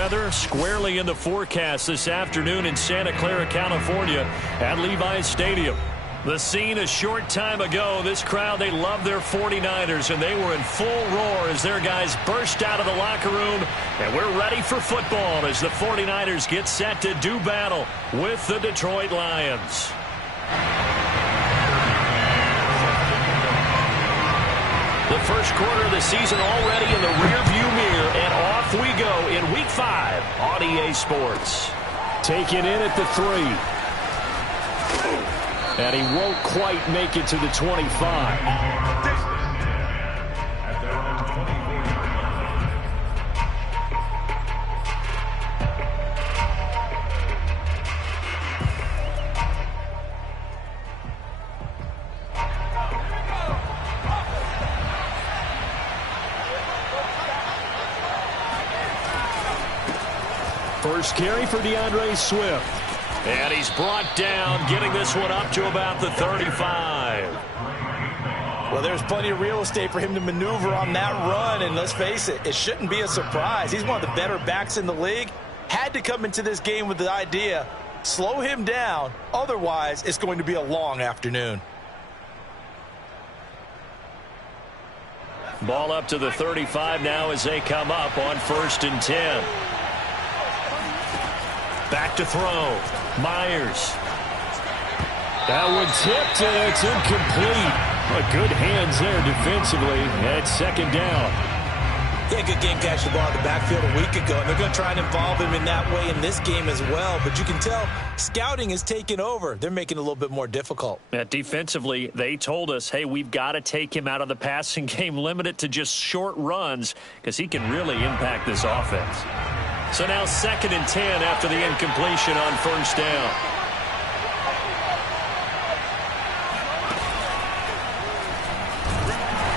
weather squarely in the forecast this afternoon in Santa Clara, California at Levi's Stadium. The scene a short time ago, this crowd, they love their 49ers, and they were in full roar as their guys burst out of the locker room. And we're ready for football as the 49ers get set to do battle with the Detroit Lions. The first quarter of the season already in the rearview mirror, and off we go in Week 5 on EA Sports. Taken in at the 3. And he won't quite make it to the 25. First carry for DeAndre Swift. And he's brought down, getting this one up to about the 35. Well, there's plenty of real estate for him to maneuver on that run, and let's face it, it shouldn't be a surprise. He's one of the better backs in the league. Had to come into this game with the idea, slow him down, otherwise it's going to be a long afternoon. Ball up to the 35 now as they come up on 1st and 10. Back to throw. Myers. That one tipped, and it's incomplete. But good hands there defensively. At 2nd down. Yeah, good game catch the ball in the backfield a week ago, and they're going to try and involve him in that way in this game as well. But you can tell scouting is taking over. They're making it a little bit more difficult. Yeah, defensively, they told us, hey, we've got to take him out of the passing game, limit it to just short runs, because he can really impact this offense. So now 2nd and 10 after the incompletion on 1st down.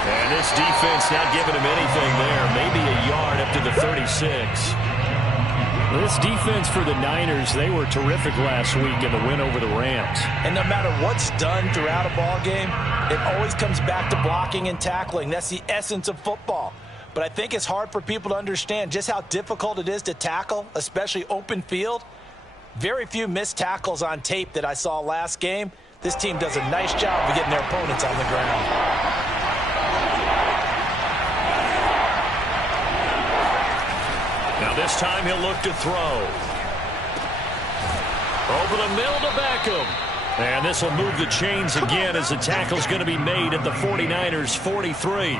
And this defense not giving him anything there. Maybe a yard up to the 36. This defense for the Niners, they were terrific last week in the win over the Rams. And no matter what's done throughout a ball game, it always comes back to blocking and tackling. That's the essence of football. But I think it's hard for people to understand just how difficult it is to tackle, especially open field. Very few missed tackles on tape that I saw last game. This team does a nice job of getting their opponents on the ground. Now this time he'll look to throw. Over the middle to Beckham. And this will move the chains again as the tackle's going to be made at the 49ers 43.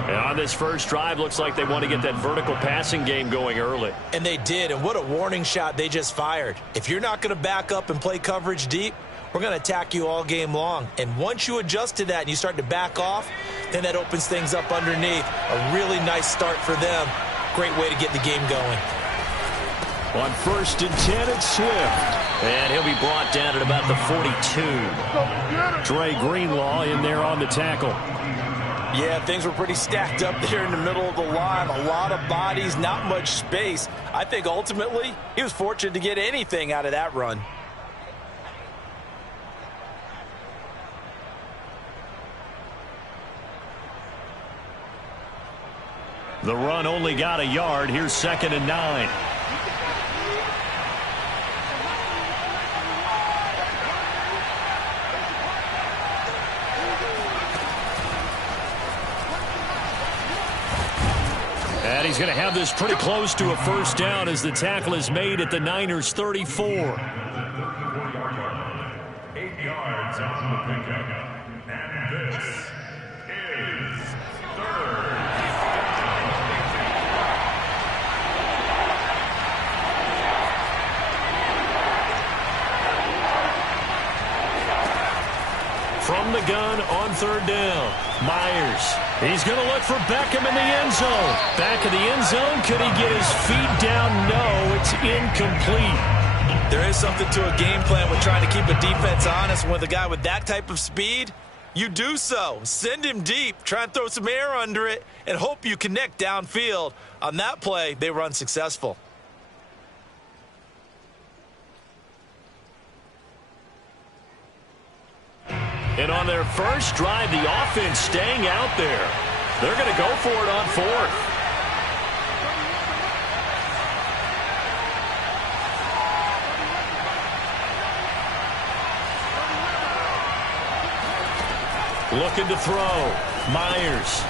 And on this first drive, looks like they want to get that vertical passing game going early. And they did, and what a warning shot they just fired. If you're not going to back up and play coverage deep, we're going to attack you all game long. And once you adjust to that and you start to back off, then that opens things up underneath. A really nice start for them. Great way to get the game going. On 1st and 10, it's Swift. And he'll be brought down at about the 42. Dre Greenlaw in there on the tackle. Yeah, things were pretty stacked up there in the middle of the line. A lot of bodies, not much space. I think ultimately he was fortunate to get anything out of that run. The run only got a yard. Here's 2nd and 9. And he's going to have this pretty close to a 1st down as the tackle is made at the Niners 34. 8 yards on the pickup. And this is 3rd. From the gun on 3rd down. Myers. He's going to look for Beckham in the end zone. Back of the end zone. Could he get his feet down? No, it's incomplete. There is something to a game plan with trying to keep a defense honest. With a guy with that type of speed, you do so. Send him deep. Try and throw some air under it and hope you connect downfield. On that play, they were unsuccessful. And on their first drive, the offense staying out there. They're going to go for it on 4th. Looking to throw. Myers.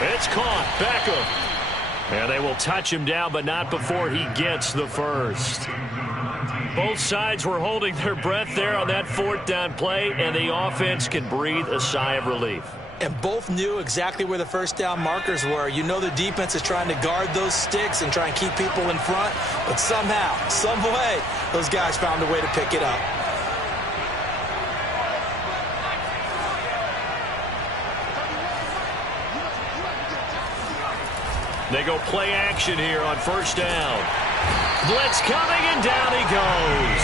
It's caught. Beckham. And they will touch him down, but not before he gets the first. Both sides were holding their breath there on that fourth down play, and the offense can breathe a sigh of relief. And both knew exactly where the first down markers were. You know the defense is trying to guard those sticks and try and keep people in front, but somehow, some way, those guys found a way to pick it up. They go play action here on first down. Blitz coming, and down he goes.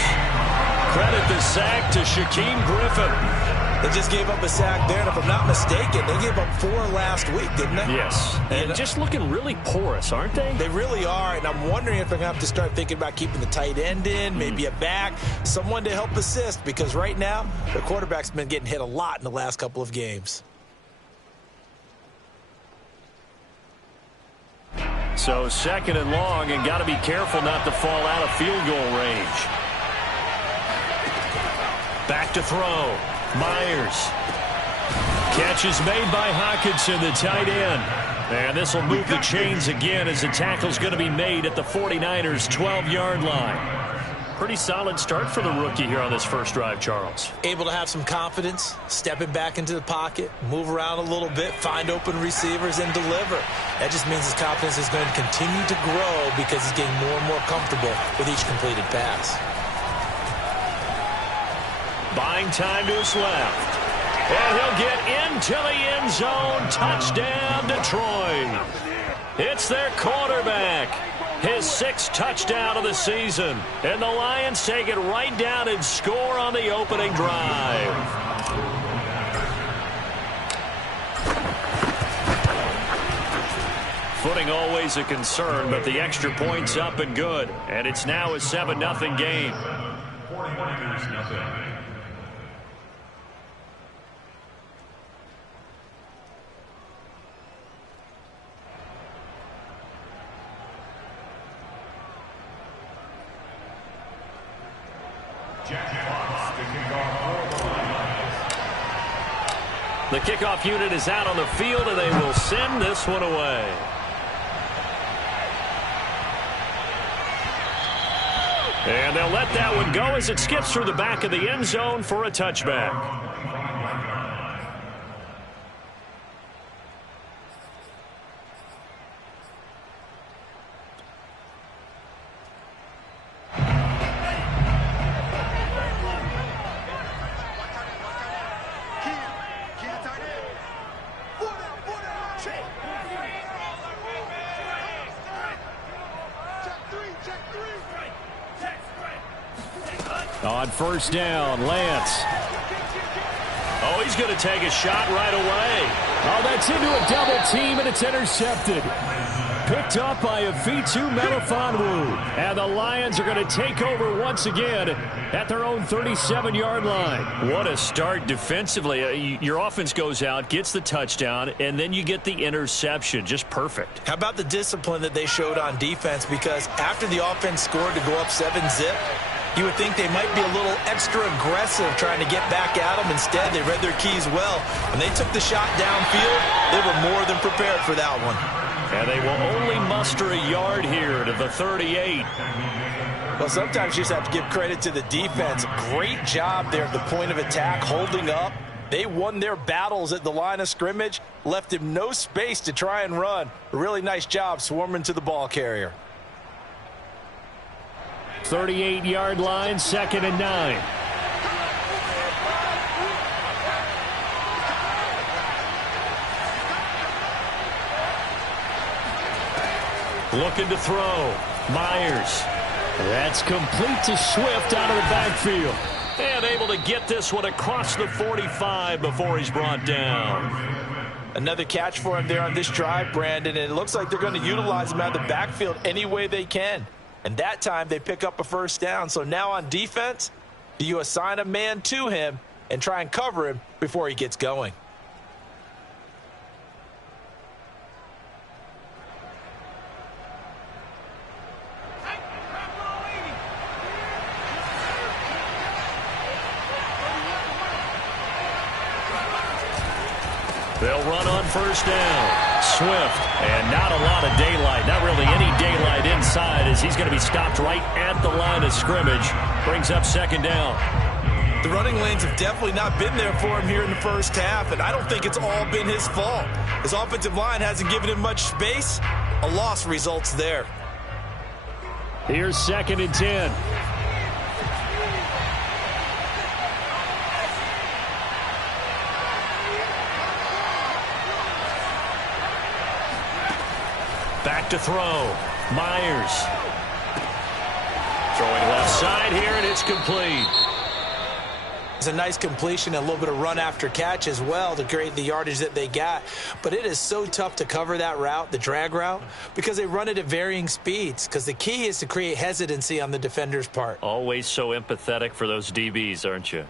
Credit the sack to Shaquem Griffin. They just gave up a sack there, and if I'm not mistaken, they gave up 4 last week, didn't they? Yes, and just looking really porous, aren't they? They really are, and I'm wondering if they're going to have to start thinking about keeping the tight end in, maybe a back, someone to help assist, because right now, the quarterback's been getting hit a lot in the last couple of games. So second and long, and got to be careful not to fall out of field goal range. Back to throw. Myers. Catch is made by Hockenson, the tight end. And this will move the chains again as the tackle's going to be made at the 49ers' 12-yard line. Pretty solid start for the rookie here on this first drive, Charles. Able to have some confidence, stepping back into the pocket, move around a little bit, find open receivers, and deliver. That just means his confidence is going to continue to grow because he's getting more and more comfortable with each completed pass. Buying time to his left. And he'll get into the end zone. Touchdown, Detroit. It's their quarterback. His 6th touchdown of the season. And the Lions take it right down and score on the opening drive. Footing always a concern, but the extra point's up and good. And it's now a 7-0 game. 49ers nothing. The kickoff unit is out on the field, and they will send this one away. And they'll let that one go as it skips through the back of the end zone for a touchback. On first down, Lance. Oh, he's going to take a shot right away. Oh, that's into a double team, and it's intercepted. Picked up by Afitu Melifonwu. And the Lions are going to take over once again at their own 37-yard line. What a start defensively. Your offense goes out, gets the touchdown, and then you get the interception. Just perfect. How about the discipline that they showed on defense? Because after the offense scored to go up 7-zip, you would think they might be a little extra aggressive trying to get back at them. Instead, they read their keys well. When they took the shot downfield, they were more than prepared for that one. And they will only muster a yard here to the 38. Well, sometimes you just have to give credit to the defense. Great job there at the point of attack, holding up. They won their battles at the line of scrimmage, left him no space to try and run. A really nice job swarming to the ball carrier. 38-yard line, 2nd and 9. Looking to throw. Myers. That's complete to Swift out of the backfield. And able to get this one across the 45 before he's brought down. Another catch for him there on this drive, Brandon, and it looks like they're going to utilize him out of the backfield any way they can. And that time they pick up a first down. So now on defense, do you assign a man to him and try and cover him before he gets going? first down. Swift, and not a lot of daylight. Not really any daylight inside as he's going to be stopped right at the line of scrimmage. Brings up second down. The running lanes have definitely not been there for him here in the first half, and I don't think it's all been his fault. His offensive line hasn't given him much space. A loss results there. Here's 2nd and 10. Back to throw. Myers. Throwing left side here, and it's complete. It's a nice completion, a little bit of run after catch as well to create the yardage that they got. But it is so tough to cover that route, the drag route, because they run it at varying speeds. Because the key is to create hesitancy on the defender's part. Always so empathetic for those DBs, aren't you?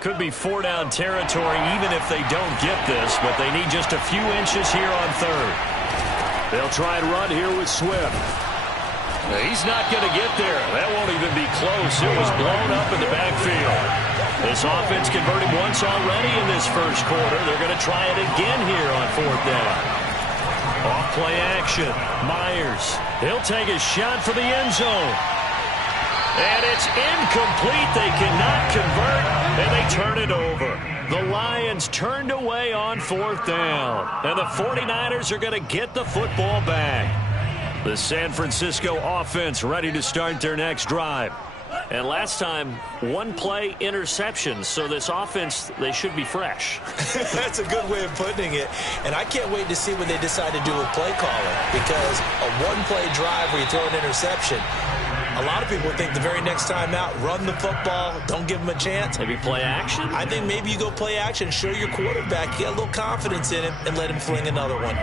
Could be 4-down territory even if they don't get this, but they need just a few inches here on third. They'll try and run here with Swift. He's not going to get there. That won't even be close. It was blown up in the backfield. This offense converted once already in this first quarter. They're going to try it again here on 4th down. Off play action. Myers. He'll take a shot for the end zone. And it's incomplete. They cannot convert, and they turn it over. The Lions turned away on 4th down. And the 49ers are going to get the football back. The San Francisco offense ready to start their next drive. And last time, one play interception. So this offense, they should be fresh. That's a good way of putting it. And I can't wait to see what they decide to do with play calling. Because a one-play drive where you throw an interception, a lot of people think the very next time out, run the football, don't give him a chance. Maybe play action? I think maybe you go play action, show your quarterback, get a little confidence in him, and let him fling another one.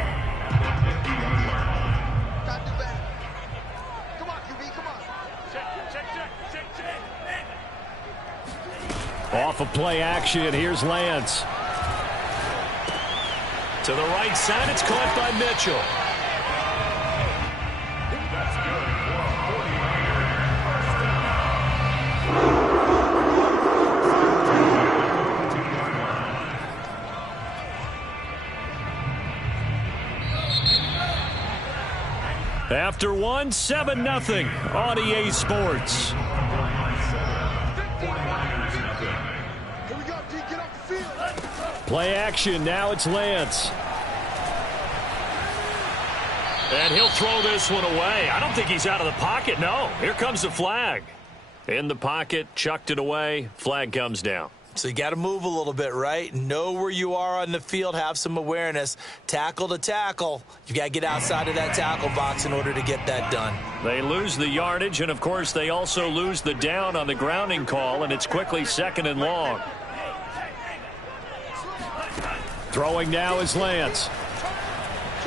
Off of play action, here's Lance. To the right side, it's caught by Mitchell. After 1, 7-0 on EA Sports. Play action, now it's Lance. And he'll throw this one away. I don't think he's out of the pocket, no. Here comes the flag. In the pocket, chucked it away, flag comes down. So you got to move a little bit, right? Know where you are on the field, have some awareness. Tackle to tackle. You got to get outside of that tackle box in order to get that done. They lose the yardage, and of course they also lose the down on the grounding call, and it's quickly 2nd and long. Throwing now is Lance.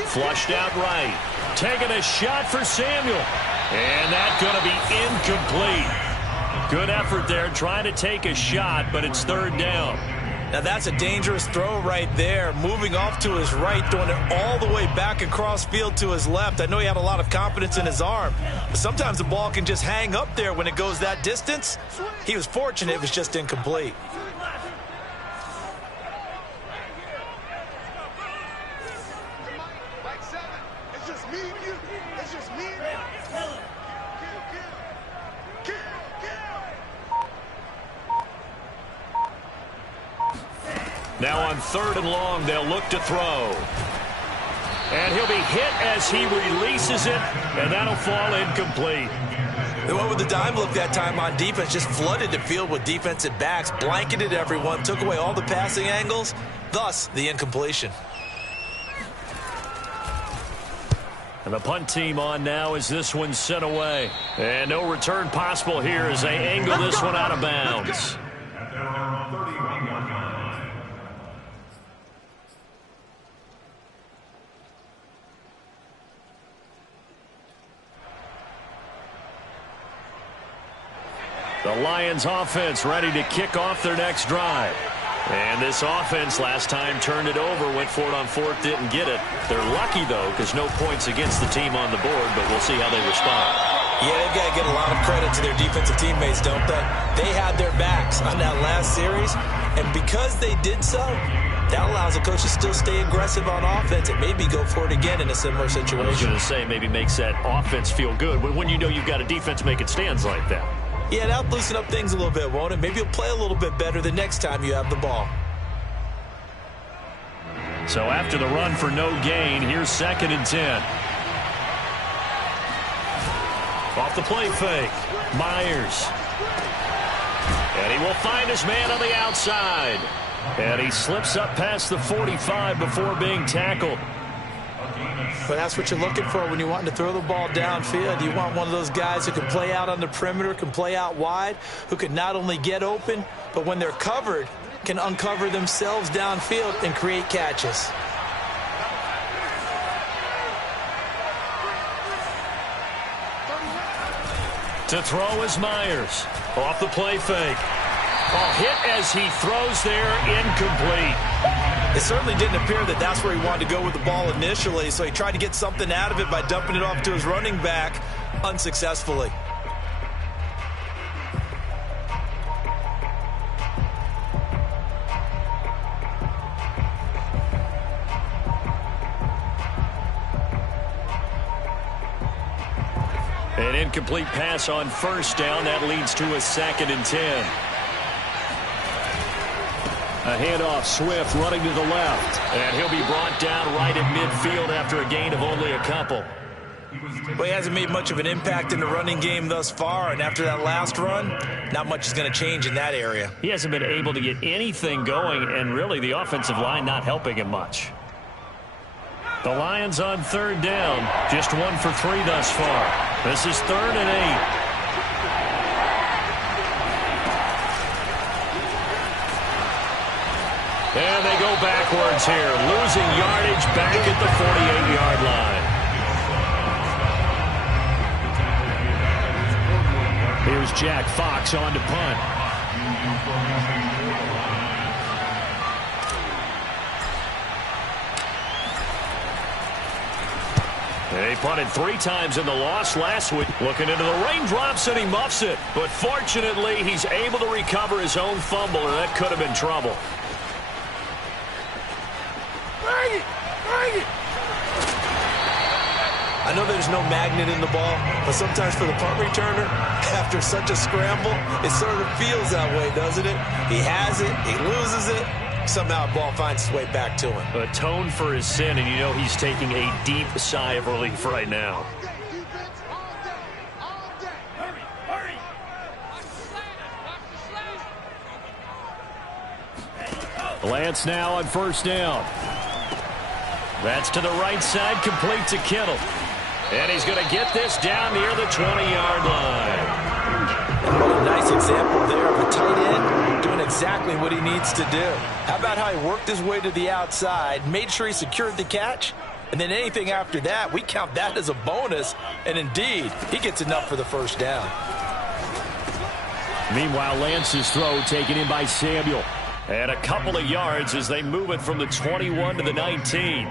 Flushed out right. Taking a shot for Samuel. And that's going to be incomplete. Good effort there trying to take a shot, but it's 3rd down. Now that's a dangerous throw right there. Moving off to his right, throwing it all the way back across field to his left. I know he had a lot of confidence in his arm, but sometimes the ball can just hang up there when it goes that distance. He was fortunate it was just incomplete. Now on 3rd and long, they'll look to throw. And he'll be hit as he releases it, and that'll fall incomplete. They went with the dime look that time on defense, just flooded the field with defensive backs, blanketed everyone, took away all the passing angles, thus the incompletion. And the punt team on now as this one's sent away. And no return possible here as they angle this one out of bounds. The Lions offense ready to kick off their next drive. And this offense last time turned it over, went for it on 4th, didn't get it. They're lucky, though, because no points against the team on the board, but we'll see how they respond. Yeah, they've got to get a lot of credit to their defensive teammates, don't they? They had their backs on that last series, and because they did so, that allows the coach to still stay aggressive on offense and maybe go for it again in a similar situation. I was going to say maybe makes that offense feel good, but when you know you've got a defense making stands like that. Yeah, that'll loosen up things a little bit, won't it? Maybe you'll play a little bit better the next time you have the ball. So after the run for no gain, here's 2nd and 10. Off the play fake, Myers. And he will find his man on the outside. And he slips up past the 45 before being tackled. But that's what you're looking for when you want to throw the ball downfield. You want one of those guys who can play out on the perimeter, can play out wide, who can not only get open, but when they're covered, can uncover themselves downfield and create catches. To throw is Myers. Off the play fake. Ball hit as he throws there, incomplete. It certainly didn't appear that that's where he wanted to go with the ball initially, so he tried to get something out of it by dumping it off to his running back unsuccessfully. An incomplete pass on 1st down. That leads to a 2nd and 10. A handoff, Swift running to the left. And he'll be brought down right at midfield after a gain of only a couple. Well, he hasn't made much of an impact in the running game thus far, and after that last run, not much is going to change in that area. He hasn't been able to get anything going, and really the offensive line not helping him much. The Lions on 3rd down, just 1 for 3 thus far. This is 3rd and 8. And they go backwards here, losing yardage back at the 48-yard line. Here's Jack Fox on to punt. They punted 3 times in the loss last week. Looking into the raindrops, and he muffs it. But fortunately, he's able to recover his own fumble, or that could have been trouble. I know there's no magnet in the ball, but sometimes for the punt returner, after such a scramble, it sort of feels that way, doesn't it? He has it, he loses it, somehow the ball finds its way back to him. Atone for his sin, and you know he's taking a deep sigh of relief right now. Lance now on 1st down. That's to the right side, complete to Kittle. And he's going to get this down near the 20-yard line. And what a nice example there of a tight end doing exactly what he needs to do. How about how he worked his way to the outside, made sure he secured the catch, and then anything after that, we count that as a bonus. And indeed, he gets enough for the 1st down. Meanwhile, Lance's throw taken in by Samuel. And a couple of yards as they move it from the 21 to the 19.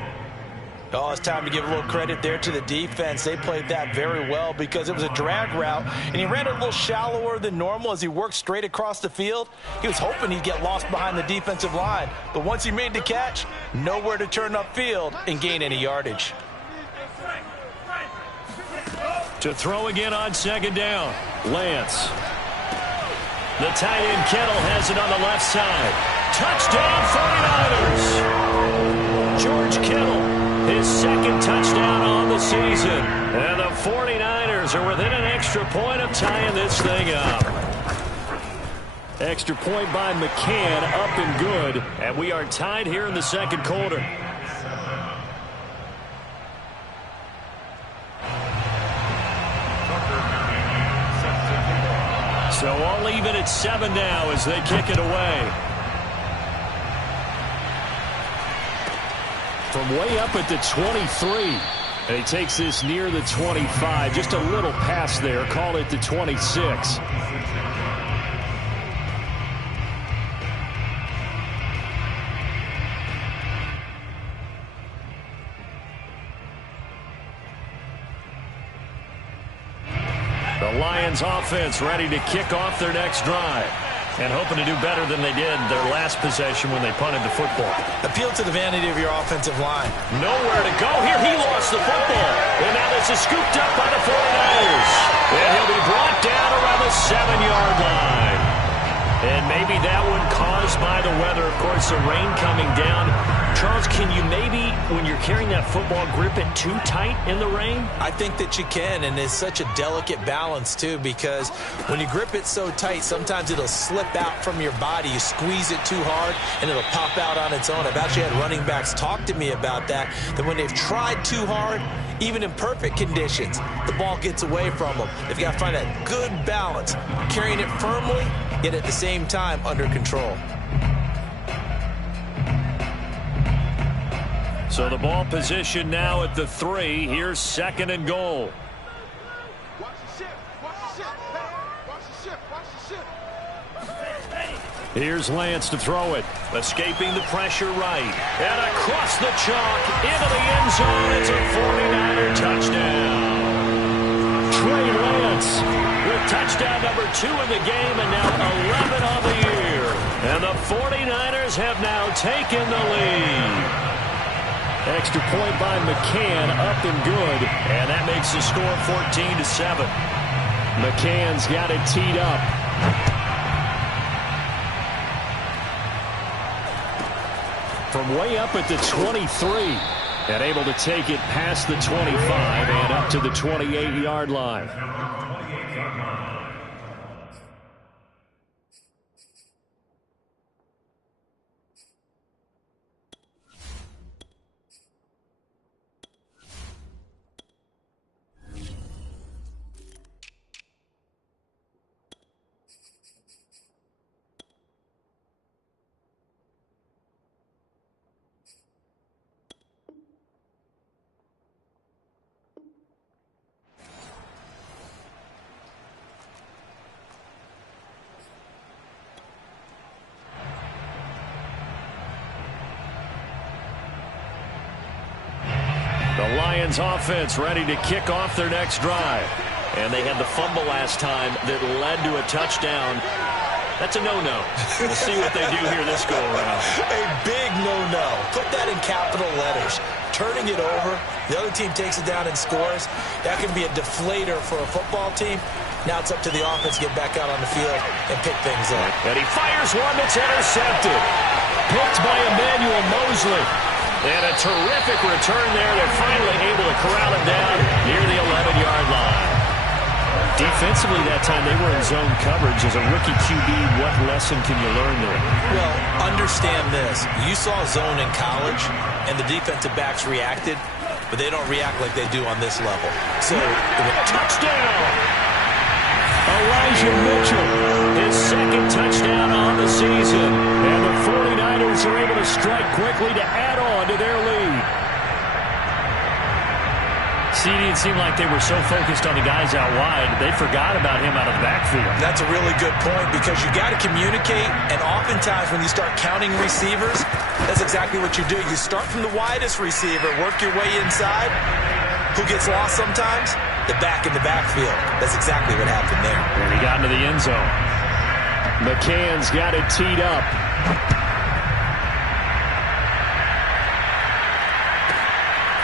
Oh, it's time to give a little credit there to the defense. They played that very well because it was a drag route, and he ran it a little shallower than normal as he worked straight across the field. He was hoping he'd get lost behind the defensive line, but once he made the catch, nowhere to turn upfield and gain any yardage. To throw again on 2nd down, Lance. the tight end Kittle has it on the left side. Touchdown 49ers! George Kittle, his 2nd touchdown on the season. And the 49ers are within an extra point of tying this thing up. Extra point by McCann, up and good. And we are tied here in the 2nd quarter. So all even at 7 now as they kick it away. From way up at the 23. And he takes this near the 25. Just a little pass there. Call it the 26. Lions offense ready to kick off their next drive. And hoping to do better than they did their last possession when they punted the football. Appeal to the vanity of your offensive line. Nowhere to go here. He lost the football. And now this is scooped up by the 49ers. And he'll be brought down around the 7-yard line. And maybe that one caused by the weather. Of course, the rain coming down. Charles, can you maybe, when you're carrying that football, grip it too tight in the rain? I think that you can, and it's such a delicate balance, too, because when you grip it so tight, sometimes it'll slip out from your body. You squeeze it too hard, and it'll pop out on its own. I've actually had running backs talk to me about that when they've tried too hard, even in perfect conditions, the ball gets away from them. They've got to find that good balance, carrying it firmly, yet at the same time under control. So the ball position now at the 3. Here's 2nd and goal. Watch the ship. Watch the ship. Watch the ship. Watch the ship. Here's Lance to throw it. Escaping the pressure right. And across the chalk into the end zone. It's a 49er touchdown. Trey Lance with touchdown number 2 in the game and now 11 on the year. And the 49ers have now taken the lead. Extra point by McCann, up and good. And that makes the score 14-7. McCann's got it teed up. From way up at the 23. And able to take it past the 25 and up to the 28-yard line. The Lions offense ready to kick off their next drive. And they had the fumble last time that led to a touchdown. That's a no-no. We'll see what they do here this go-around. A big no-no. Put that in capital letters. Turning it over, the other team takes it down and scores. That can be a deflator for a football team. Now it's up to the offense to get back out on the field and pick things up. And he fires one that's intercepted. Picked by Emmanuel Mosley. And a terrific return there. They're finally able to corral it down near the 11-yard line. Defensively that time they were in zone coverage. As a rookie QB, what lesson can you learn there? Well, understand this. You saw zone in college, and the defensive backs reacted, but they don't react like they do on this level. So, touchdown! Elijah Mitchell, his 2nd touchdown on the season. And the 49ers are able to strike quickly to add on to their lead. It seemed like they were so focused on the guys out wide, they forgot about him out of the backfield. That's a really good point because you got to communicate, and oftentimes when you start counting receivers, that's exactly what you do. You start from the widest receiver, work your way inside. Who gets lost sometimes? The back in the backfield. That's exactly what happened there. And he got into the end zone. McCann's got it teed up.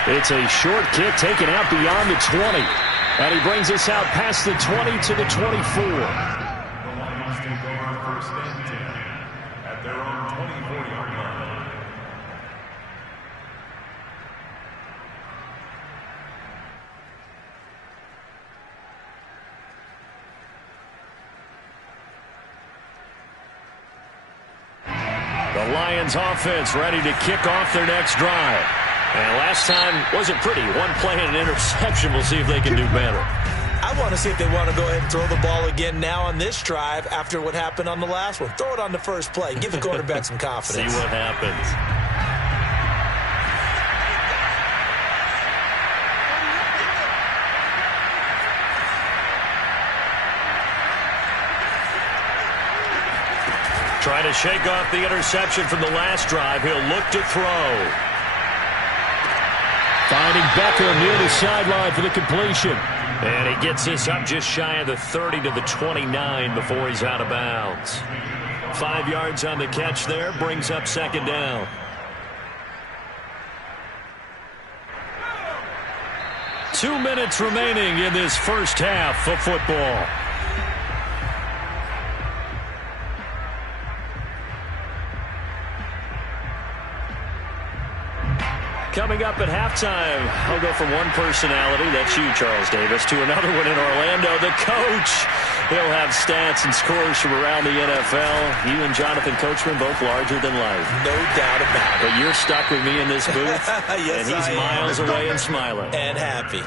It's a short kick taken out beyond the 20. And he brings us out past the 20 to the 24. The Lions take over 1st and 10 at their own 24-yard line. The Lions offense ready to kick off their next drive. And last time wasn't pretty. One play and an interception. We'll see if they can do better. I want to see if they want to go ahead and throw the ball again now on this drive after what happened on the last one. Throw it on the first play. Give the quarterback some confidence. See what happens. Trying to shake off the interception from the last drive. He'll look to throw. Finding Beckham near the sideline for the completion. And he gets this up just shy of the 30 to the 29 before he's out of bounds. 5 yards on the catch there, brings up second down. Two minutes remaining in this first half of football. Coming up at halftime, I'll go from one personality, that's you, Charles Davis, to another one in Orlando, the coach. He'll have stats and scores from around the NFL. You and Jonathan Coachman both larger than life. No doubt about it. But you're stuck with me in this booth, yes, and he's miles away and smiling. And happy.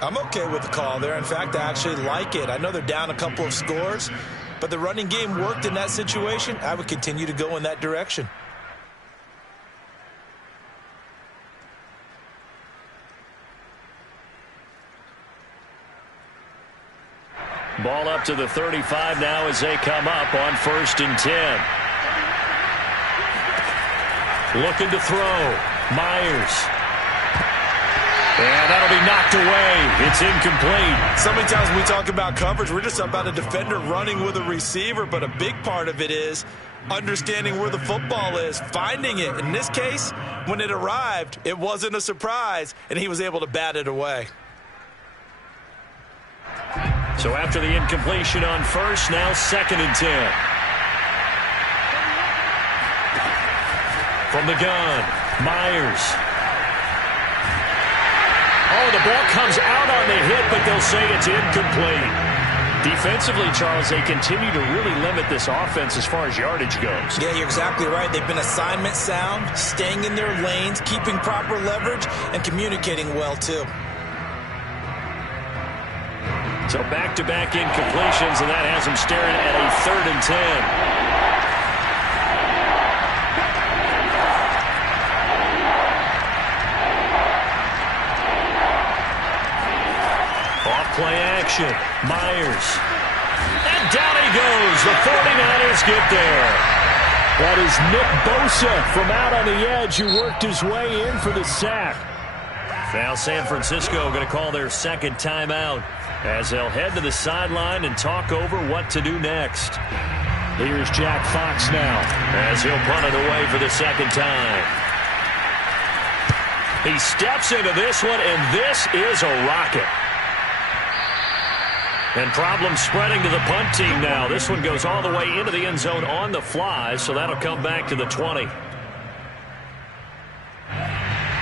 I'm okay with the call there. In fact, I actually like it. I know they're down a couple of scores, but the running game worked in that situation. I would continue to go in that direction. Ball up to the 35 now as they come up on 1st and 10. Looking to throw. Myers. And that'll be knocked away. It's incomplete. So many times when we talk about coverage, we're just about a defender running with a receiver, but a big part of it is understanding where the football is, finding it. In this case, when it arrived, it wasn't a surprise, and he was able to bat it away. So after the incompletion on 1st, now 2nd and 10. From the gun, Myers. Oh, the ball comes out on the hit, but they'll say it's incomplete. Defensively, Charles, they continue to really limit this offense as far as yardage goes. Yeah, you're exactly right. They've been assignment sound, staying in their lanes, keeping proper leverage, and communicating well, too. So back-to-back incompletions, and that has them staring at a 3rd and 10. Off-play action. Myers. And down he goes. The 49ers get there. That is Nick Bosa from out on the edge who worked his way in for the sack. Now San Francisco going to call their second timeout, as they'll head to the sideline and talk over what to do next. Here's Jack Fox now, as he'll punt it away for the second time. He steps into this one, and this is a rocket. And problems spreading to the punt team now. This one goes all the way into the end zone on the fly, so that'll come back to the 20.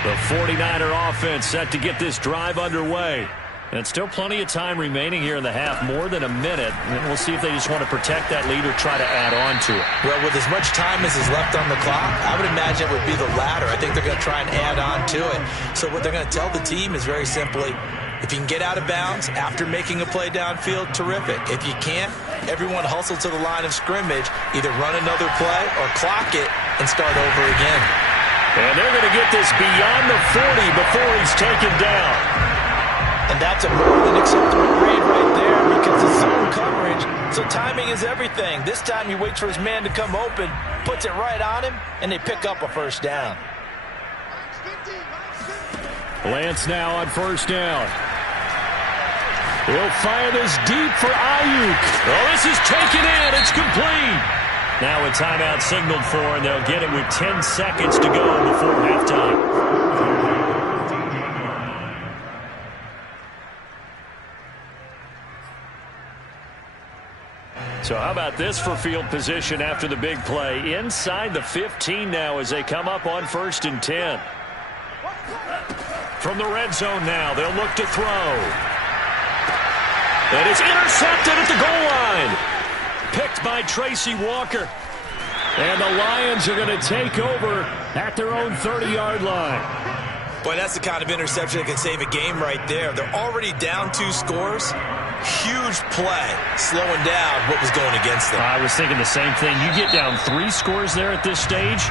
The 49er offense set to get this drive underway. And still plenty of time remaining here in the half, more than a minute. And we'll see if they just want to protect that lead or try to add on to it. Well, with as much time as is left on the clock, I would imagine it would be the latter. I think they're going to try and add on to it. So what they're going to tell the team is very simply, if you can get out of bounds after making a play downfield, terrific. If you can't, everyone hustle to the line of scrimmage, either run another play or clock it and start over again. And they're going to get this beyond the 40 before he's taken down. And that's a more than acceptable read right there, because it's zone coverage, so timing is everything. This time he waits for his man to come open, puts it right on him, and they pick up a first down. Lance now on 1st down. He'll fire this deep for Ayuk. Oh, this is taken in. It's complete. Now a timeout signaled for, and they'll get it with 10 seconds to go before halftime. So how about this for field position after the big play? Inside the 15 now as they come up on 1st and 10. From the red zone now, they'll look to throw. And it's intercepted at the goal line. Picked by Tracy Walker. And the Lions are going to take over at their own 30-yard line. Boy, that's the kind of interception that can save a game right there. They're already down 2 scores. Huge play, slowing down what was going against them. I was thinking the same thing. You get down 3 scores there at this stage,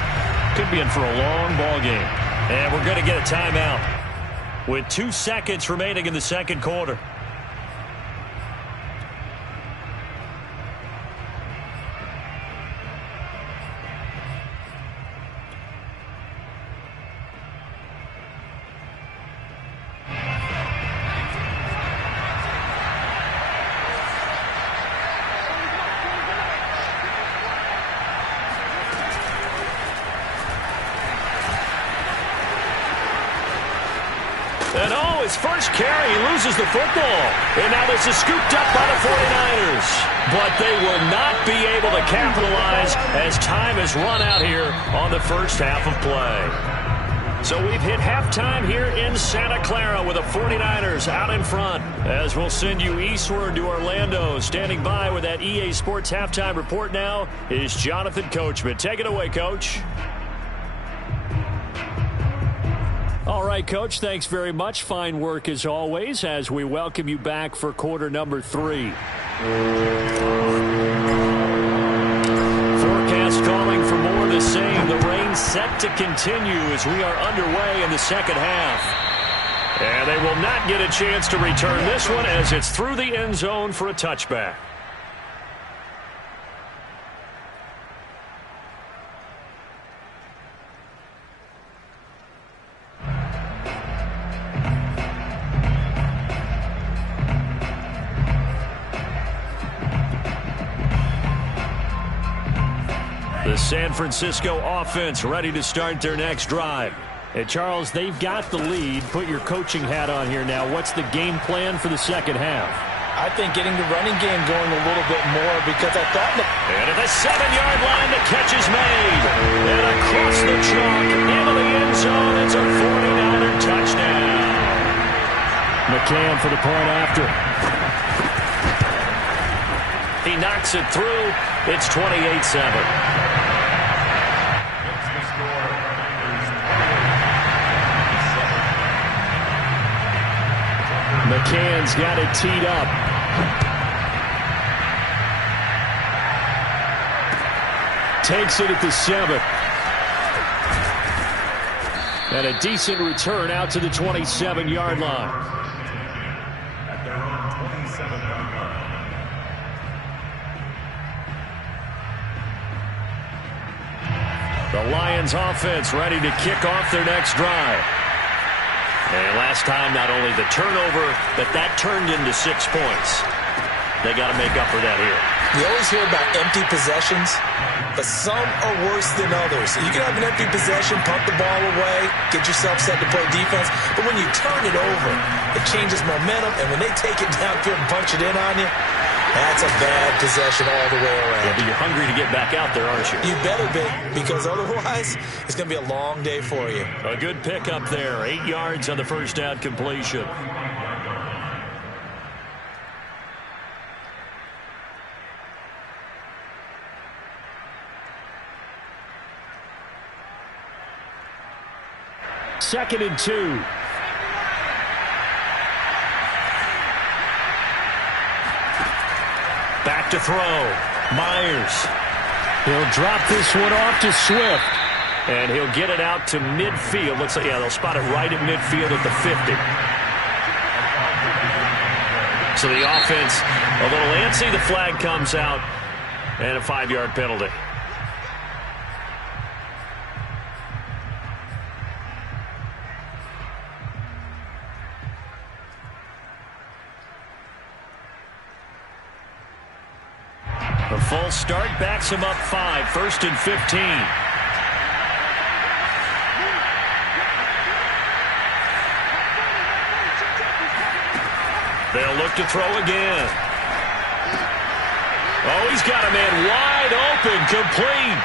could be in for a long ball game. And we're going to get a timeout with 2 seconds remaining in the second quarter. And oh, his first carry, he loses the football. And now this is scooped up by the 49ers. But they will not be able to capitalize as time has run out here on the first half of play. So we've hit halftime here in Santa Clara with the 49ers out in front. As we'll send you eastward to Orlando. Standing by with that EA Sports halftime report now is Jonathan Coachman. Take it away, Coach. All right, Coach, thanks very much. Fine work as always as we welcome you back for quarter number 3. Forecast calling for more of the same. The rain set to continue as we are underway in the second half. And they will not get a chance to return this one as it's through the end zone for a touchback. The San Francisco offense ready to start their next drive. And Charles, they've got the lead. Put your coaching hat on here now. What's the game plan for the second half? I think getting the running game going a little bit more because I thought... And at the 7-yard line, the catch is made. And across the chalk, into the end zone, it's a 49er touchdown. McCann for the point after. He knocks it through. It's 28-7. McCann's got it teed up. Takes it at the 7. And a decent return out to the 27-yard line. At their own 27-yard line. The Lions offense ready to kick off their next drive. And last time, not only the turnover, but that turned into 6 points. They got to make up for that here. You always hear about empty possessions, but some are worse than others. You can have an empty possession, pump the ball away, get yourself set to play defense, but when you turn it over, it changes momentum, and when they take it downfield and punch it in on you, that's a bad possession all the way around. Yeah, but you're hungry to get back out there, aren't you? You better be, because otherwise, it's going to be a long day for you. A good pickup there. 8 yards on the first down completion. Second and 2. Back to throw. Myers. He'll drop this one off to Swift. And he'll get it out to midfield. Looks like, yeah, they'll spot it right at midfield at the 50. So the offense, a little antsy. The flag comes out. And a 5-yard penalty. A full start backs him up 5. 1st and 15. They'll look to throw again. Oh, he's got a man wide open, complete.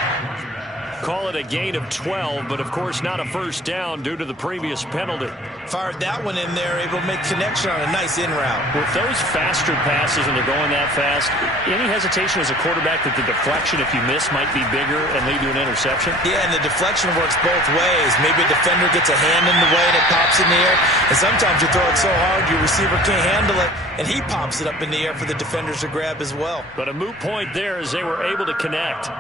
Call it a gain of 12, but of course not a first down due to the previous penalty. Fired that one in there, able to make connection on a nice in route. With those faster passes and they're going that fast, any hesitation as a quarterback that the deflection, if you miss, might be bigger and lead to an interception? Yeah, and the deflection works both ways. Maybe a defender gets a hand in the way and it pops in the air, and sometimes you throw it so hard your receiver can't handle it, and he pops it up in the air for the defenders to grab as well. But a moot point there as they were able to connect.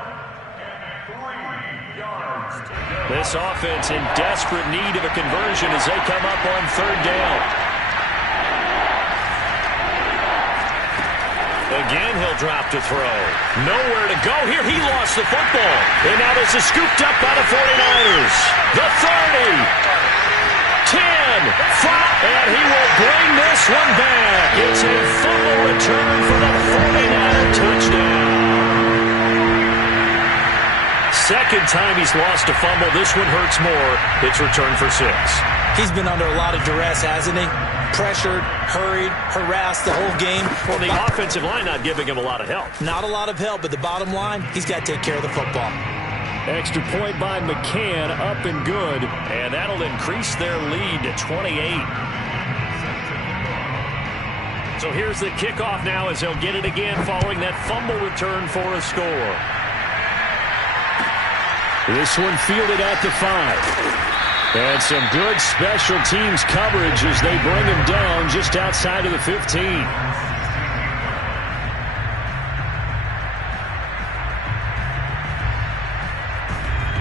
This offense in desperate need of a conversion as they come up on 3rd down. Again, he'll drop to throw. Nowhere to go here. He lost the football. And now this is scooped up by the 49ers. The 30. 10. 5. And he will bring this one back. It's a fumble return for the 49er touchdown. Second time he's lost a fumble. This one hurts more. It's returned for 6. He's been under a lot of duress, hasn't he? Pressured, hurried, harassed the whole game. Well, the offensive line not giving him a lot of help. Not a lot of help, but the bottom line, he's got to take care of the football. Extra point by McCann, up and good. And that'll increase their lead to 28. So here's the kickoff now as they'll get it again following that fumble return for a score. This one fielded at the 5. And some good special teams coverage as they bring him down just outside of the 15.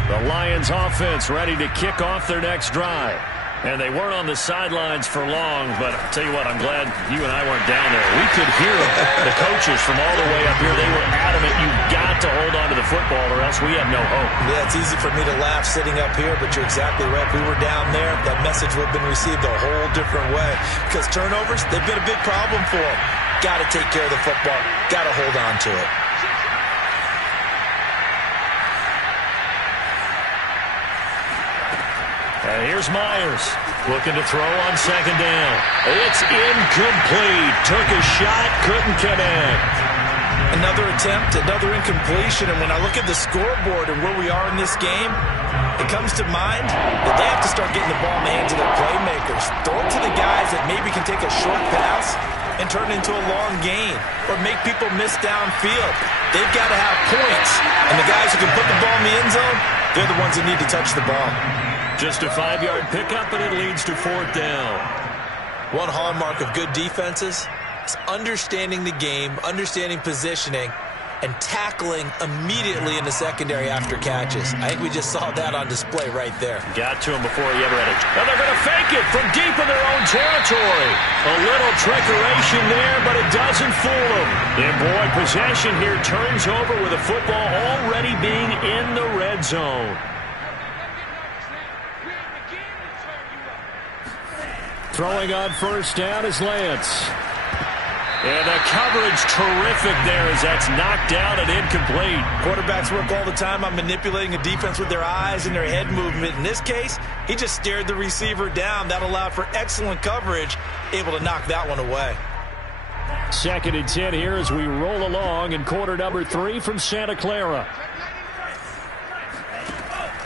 The Lions offense ready to kick off their next drive. And they weren't on the sidelines for long, but I'll tell you what, I'm glad you and I weren't down there. We could hear the coaches from all the way up here. They were adamant, you've got to hold on to the football or else we have no hope. Yeah, it's easy for me to laugh sitting up here, but you're exactly right. If we were down there, that message would have been received a whole different way. Because turnovers, they've been a big problem for them. Got to take care of the football. Got to hold on to it. And here's Myers looking to throw on second down. It's incomplete. Took a shot, couldn't connect. Another attempt, another incompletion. And when I look at the scoreboard and where we are in this game, it comes to mind that they have to start getting the ball in the hands of their playmakers. Throw it to the guys that maybe can take a short pass and turn it into a long gain or make people miss downfield. They've got to have points. And the guys who can put the ball in the end zone, they're the ones that need to touch the ball. Just a 5-yard pickup, and it leads to 4th down. One hallmark of good defenses is understanding the game, understanding positioning, and tackling immediately in the secondary after catches. I think we just saw that on display right there. Got to him before he ever had it. And they're going to fake it from deep in their own territory. A little trickeration there, but it doesn't fool them. And boy, possession here turns over with the football already being in the red zone. Throwing on first down is Lance. And the coverage terrific there as that's knocked down and incomplete. Quarterbacks work all the time on manipulating a defense with their eyes and their head movement. In this case, he just stared the receiver down. That allowed for excellent coverage, able to knock that one away. 2nd and 10 here as we roll along in quarter number 3 from Santa Clara.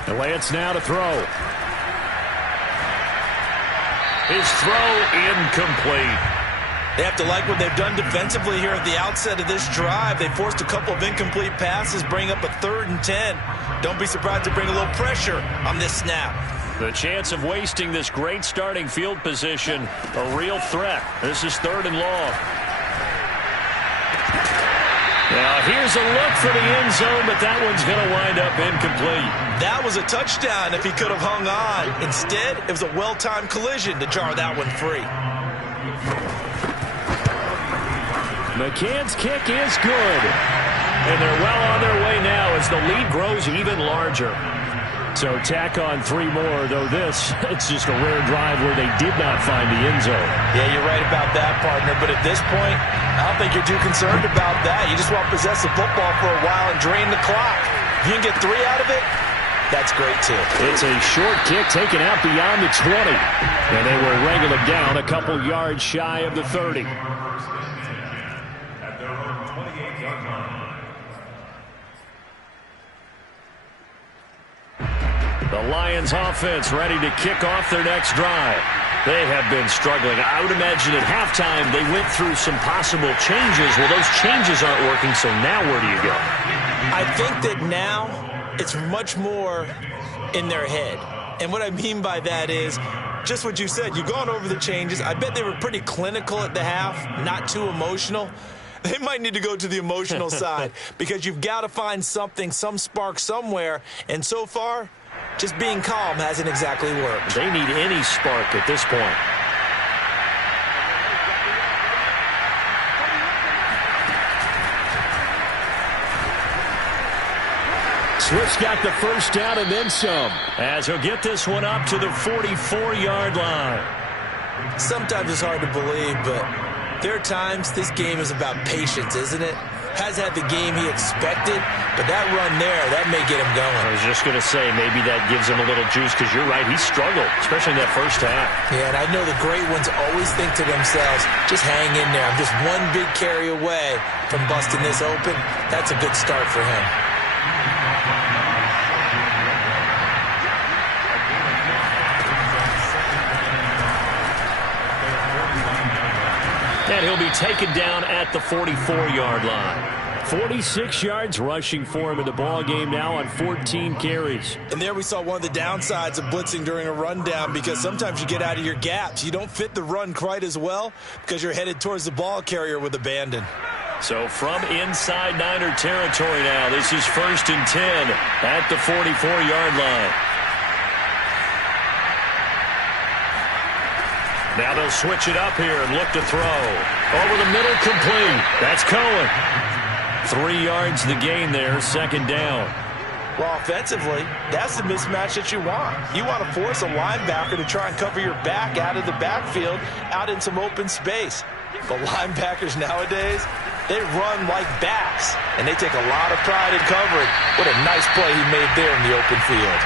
And Lance now to throw. His throw incomplete. They have to like what they've done defensively here at the outset of this drive. They forced a couple of incomplete passes, bring up a 3rd and 10. Don't be surprised to bring a little pressure on this snap. The chance of wasting this great starting field position, a real threat. This is 3rd and long. Now here's a look for the end zone, but that one's going to wind up incomplete. That was a touchdown if he could have hung on. Instead, it was a well-timed collision to jar that one free. McCann's kick is good. And they're well on their way now as the lead grows even larger. So tack on 3 more, though this, it's just a rare drive where they did not find the end zone. Yeah, you're right about that, partner. But at this point, I don't think you're too concerned about that. You just want to possess the football for a while and drain the clock. If you can get 3 out of it, that's great, too. It's a short kick taken out beyond the 20. And they will wrangle it down a couple yards shy of the 30. The Lions offense ready to kick off their next drive. They have been struggling. I would imagine at halftime they went through some possible changes. Well, those changes aren't working, so now where do you go? I think that now it's much more in their head. And what I mean by that is just what you said. You've gone over the changes. I bet they were pretty clinical at the half, not too emotional. They might need to go to the emotional side because you've got to find something, some spark somewhere. And so far, just being calm hasn't exactly worked. They need any spark at this point. Swift's got the first down and then some. As he'll get this one up to the 44-yard line. Sometimes it's hard to believe, but there are times this game is about patience, isn't it? has had the game he expected, but that run there, that may get him going. I was just going to say, maybe that gives him a little juice, because you're right, he struggled, especially in that first half. Yeah, and I know the great ones always think to themselves, just hang in there. I'm just one big carry away from busting this open. That's a good start for him. And he'll be taken down at the 44-yard line. 46 yards rushing for him in the ball game now on 14 carries. And there we saw one of the downsides of blitzing during a rundown, because sometimes you get out of your gaps. You don't fit the run quite as well because you're headed towards the ball carrier with abandon. So from inside Niner territory now, this is 1st and 10 at the 44-yard line. Now they'll switch it up here and look to throw. Over the middle, complete. That's Cohen. 3 yards the gain there, 2nd down. Well, offensively, that's the mismatch that you want. You want to force a linebacker to try and cover your back out of the backfield, out in some open space. But linebackers nowadays, they run like backs, and they take a lot of pride in covering. What a nice play he made there in the open field.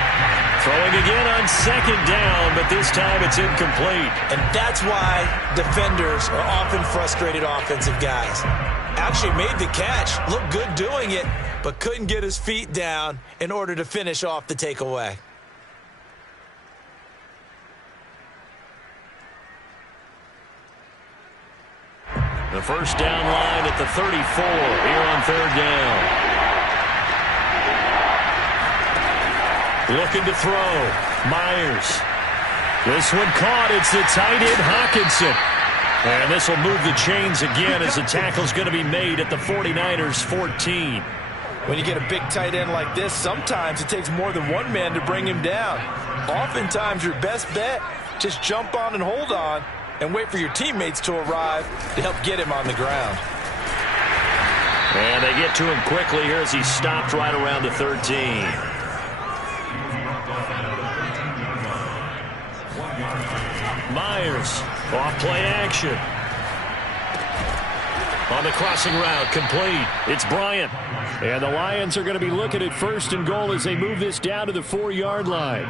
Throwing again on 2nd down, but this time it's incomplete. And that's why defenders are often frustrated offensive guys. Actually made the catch, looked good doing it, but couldn't get his feet down in order to finish off the takeaway. The first down line at the 34 here on 3rd down. Looking to throw. Myers. This one caught. It's the tight end, Hawkinson. And this will move the chains again as the tackle's going to be made at the 49ers 14. When you get a big tight end like this, sometimes it takes more than one man to bring him down. Oftentimes your best bet, just jump on and hold on and wait for your teammates to arrive to help get him on the ground. And they get to him quickly here as he stopped right around the 13. Myers, off play action. On the crossing route, complete. It's Bryant. And the Lions are going to be looking at 1st and goal as they move this down to the 4-yard line.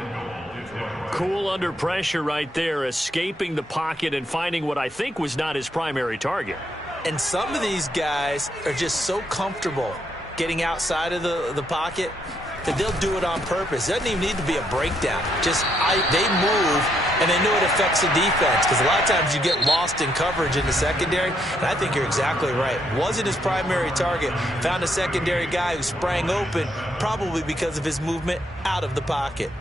Cool under pressure right there, escaping the pocket and finding what I think was not his primary target. And some of these guys are just so comfortable getting outside of the pocket that they'll do it on purpose. It doesn't even need to be a breakdown. Just they move, and they know it affects the defense, because a lot of times you get lost in coverage in the secondary, and I think you're exactly right. Wasn't his primary target. Found a secondary guy who sprang open, probably because of his movement out of the pocket.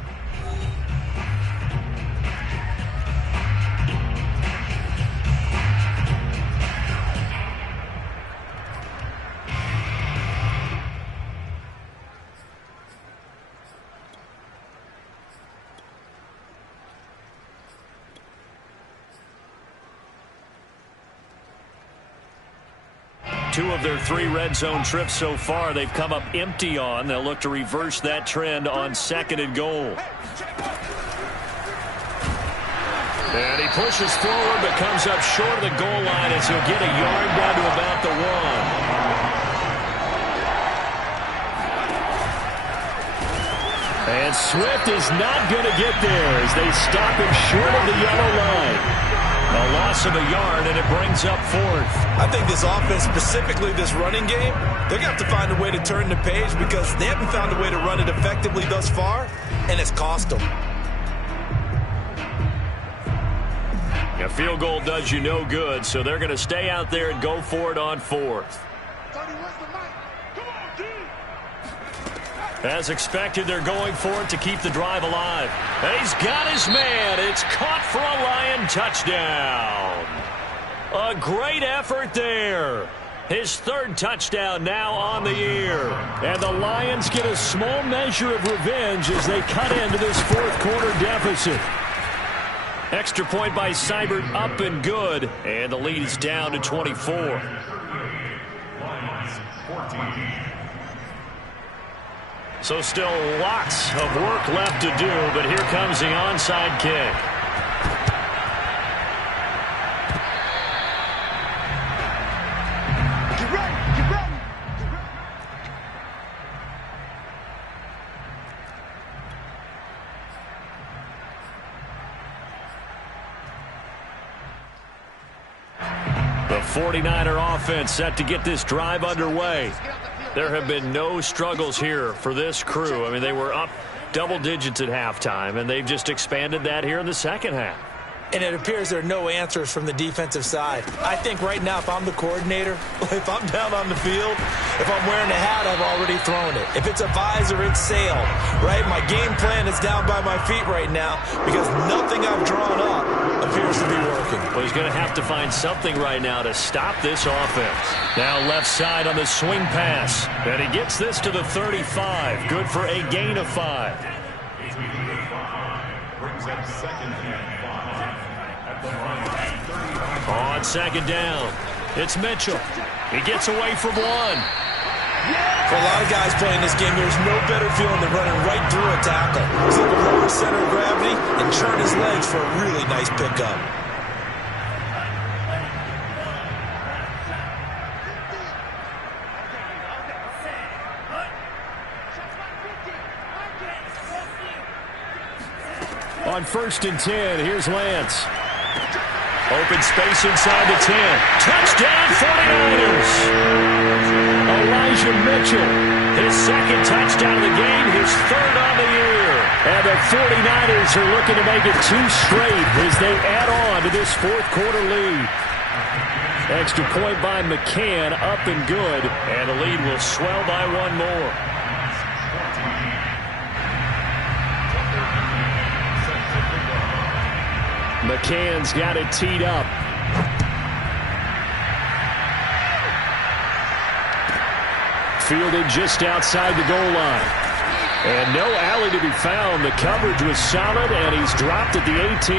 Two of their 3 red zone trips so far, they've come up empty on. They'll look to reverse that trend on 2nd and goal. And he pushes forward, but comes up short of the goal line as he'll get a yard down to about the 1. And Swift is not going to get there as they stop him short of the yellow line. A loss of a yard, and it brings up 4th. I think this offense, specifically this running game, they're going to have to find a way to turn the page, because they haven't found a way to run it effectively thus far, and it's cost them. A field goal does you no good, so they're going to stay out there and go for it on 4th. As expected, they're going for it to keep the drive alive. And he's got his man. It's caught for a Lion touchdown. A great effort there. His 3rd touchdown now on the year. And the Lions get a small measure of revenge as they cut into this 4th quarter deficit. Extra point by Seibert, up and good. And the lead is down to 24. Lions 14. So still lots of work left to do, but here comes the onside kick. Get ready, get ready. The 49er offense set to get this drive underway. There have been no struggles here for this crew. I mean, they were up double digits at halftime, and they've just expanded that here in the second half. And it appears there are no answers from the defensive side. I think right now, if I'm the coordinator, if I'm down on the field, if I'm wearing a hat, I've already thrown it. If it's a visor, it's sailed, right? My game plan is down by my feet right now because nothing I've drawn up appears to be working. Well, he's going to have to find something right now to stop this offense. Now left side on the swing pass. And he gets this to the 35. Good for a gain of 5. Brings up second and 5 at the 30. On second down, it's Mitchell. He gets away from one. For a lot of guys playing this game, there's no better feeling than running right through a tackle. He's able to lower center of gravity and turn his legs for a really nice pickup. On 1st and 10, here's Lance. Open space inside the 10. Touchdown 49ers! Elijah Mitchell. His second touchdown of the game, his third on the year. And the 49ers are looking to make it 2 straight as they add on to this fourth quarter lead. Extra point by McCann, up and good. And the lead will swell by 1 more. McCann's got it teed up. Fielded just outside the goal line. And no alley to be found. The coverage was solid, and he's dropped at the 18.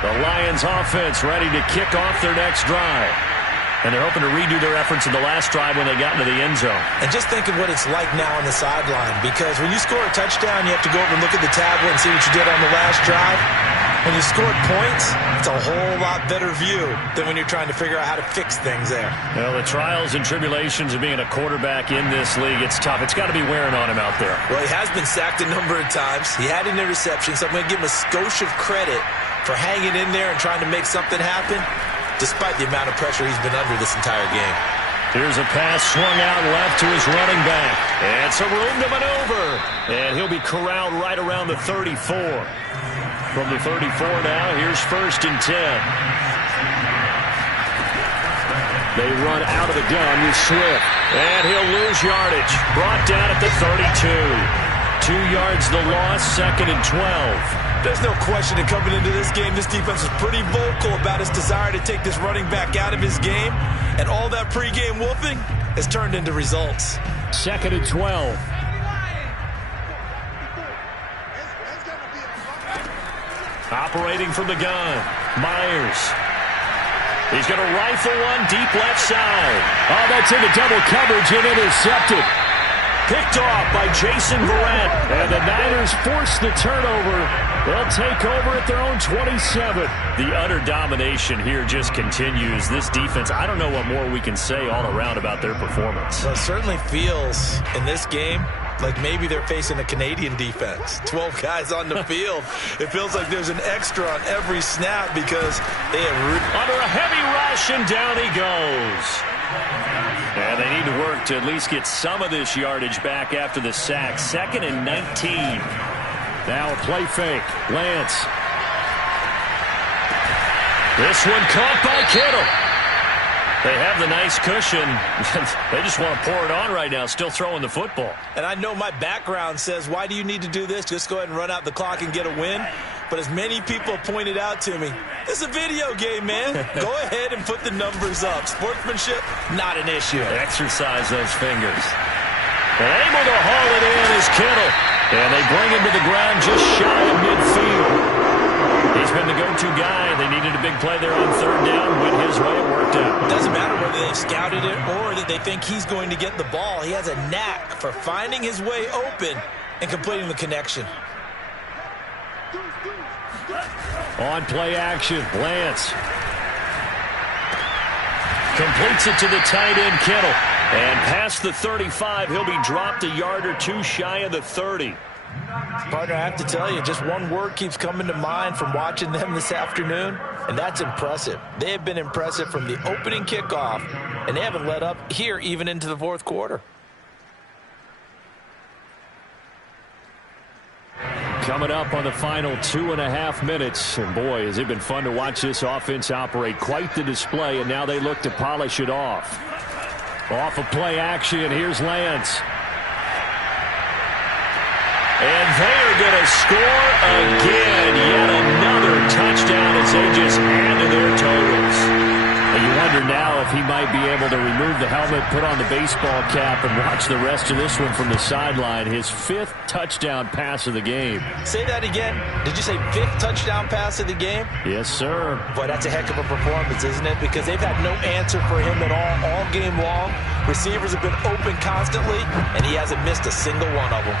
The Lions offense ready to kick off their next drive. And they're hoping to redo their efforts in the last drive when they got into the end zone. And just think of what it's like now on the sideline, because when you score a touchdown, you have to go over and look at the tablet and see what you did on the last drive. When you scored points, it's a whole lot better view than when you're trying to figure out how to fix things there. Well, the trials and tribulations of being a quarterback in this league, it's tough. It's got to be wearing on him out there. Well, he has been sacked a number of times. He had an interception, so I'm going to give him a skosh of credit for hanging in there and trying to make something happen, despite the amount of pressure he's been under this entire game. Here's a pass swung out left to his running back. And some room to maneuver. And he'll be corralled right around the 34. From the 34 now, here's 1st and 10. They run out of the gun with Swift. And he'll lose yardage. Brought down at the 32. 2 yards the loss, 2nd and 12. There's no question that coming into this game, this defense is pretty vocal about its desire to take this running back out of his game. And all that pregame wolfing has turned into results. 2nd and 12. Operating from the gun, Myers. He's going to rifle one deep left side. Oh, that's into double coverage and intercepted. Picked off by Jason Verrett. And the Niners force the turnover. They'll take over at their own 27. The utter domination here just continues. This defense, I don't know what more we can say all around about their performance. Well, it certainly feels in this game like maybe they're facing a Canadian defense. 12 guys on the field. It feels like there's an extra on every snap because they have... Under a heavy rush, and down he goes. And they need to work to at least get some of this yardage back after the sack. 2nd and 19. Now a play fake. Lance. This one caught by Kittle. They have the nice cushion. They just want to pour it on right now, still throwing the football. And I know my background says, why do you need to do this? Just go ahead and run out the clock and get a win. But as many people pointed out to me, this is a video game, man. Go ahead and put the numbers up. Sportsmanship, not an issue. Exercise those fingers. And able to haul it in is Kittle. And they bring him to the ground just shy of midfield. He's been the go-to guy. They needed a big play there on 3rd down. Went his way. It worked out. Doesn't matter whether they've scouted it or that they think he's going to get the ball. He has a knack for finding his way open and completing the connection. On play action, Lance. Completes it to the tight end, Kittle. And past the 35, he'll be dropped a yard or two shy of the 30. Partner, I have to tell you, just one word keeps coming to mind from watching them this afternoon, and that's impressive. They have been impressive from the opening kickoff, and they haven't let up here even into the fourth quarter. Coming up on the final 2.5 minutes. And boy, has it been fun to watch this offense operate. Quite the display, and now they look to polish it off. Off of play action, here's Lance. And they are going to score again. Yet another touchdown as they just add to their totals. And you wonder now if he might be able to remove the helmet, put on the baseball cap, and watch the rest of this one from the sideline. His 5th touchdown pass of the game. Say that again. Did you say 5th touchdown pass of the game? Yes, sir. Boy, that's a heck of a performance, isn't it? Because they've had no answer for him at all game long. Receivers have been open constantly, and he hasn't missed a single one of them.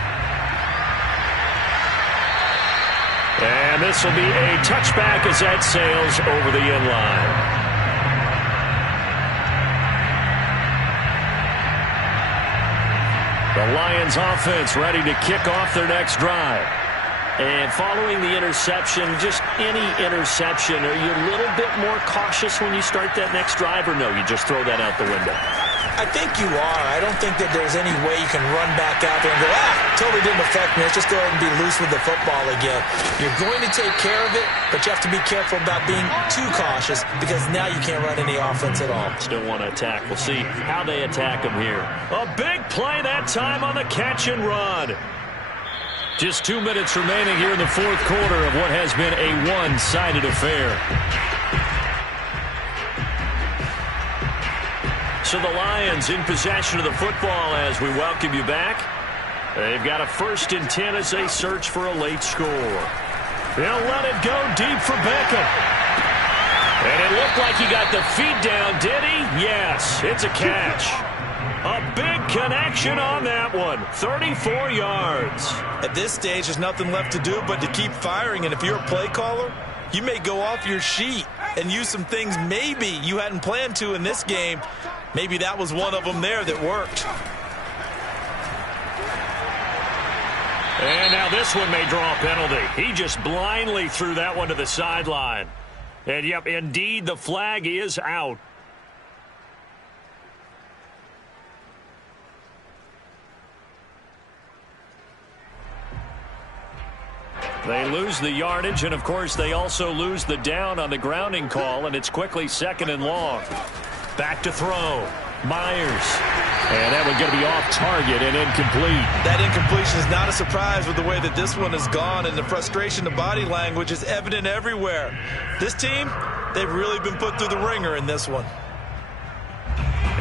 And this will be a touchback as that sails over the end line. The Lions offense ready to kick off their next drive. And following the interception, just any interception, are you a little bit more cautious when you start that next drive, or no, you just throw that out the window? I think you are. I don't think that there's any way you can run back out there and go, totally didn't affect me. Let's just go ahead and be loose with the football again. You're going to take care of it, but you have to be careful about being too cautious because now you can't run any offense at all. Still want to attack. We'll see how they attack them here. A big play that time on the catch and run. Just 2 minutes remaining here in the fourth quarter of what has been a one-sided affair. So the Lions in possession of the football as we welcome you back. They've got a 1st and 10 as they search for a late score. They'll let it go deep for Beckham. And it looked like he got the feet down, did he? Yes, it's a catch. A big connection on that one. 34 yards. At this stage, there's nothing left to do but to keep firing. And if you're a play caller, you may go off your sheet and use some things maybe you hadn't planned to in this game. Maybe that was one of them there that worked. And now this one may draw a penalty. He just blindly threw that one to the sideline. And, yep, indeed, the flag is out. They lose the yardage, and, of course, they also lose the down on the grounding call, and it's quickly 2nd and long. Back to throw. Myers. And that one's going to be off target and incomplete. That incompletion is not a surprise with the way that this one has gone, and the frustration, the body language is evident everywhere. This team, they've really been put through the ringer in this one.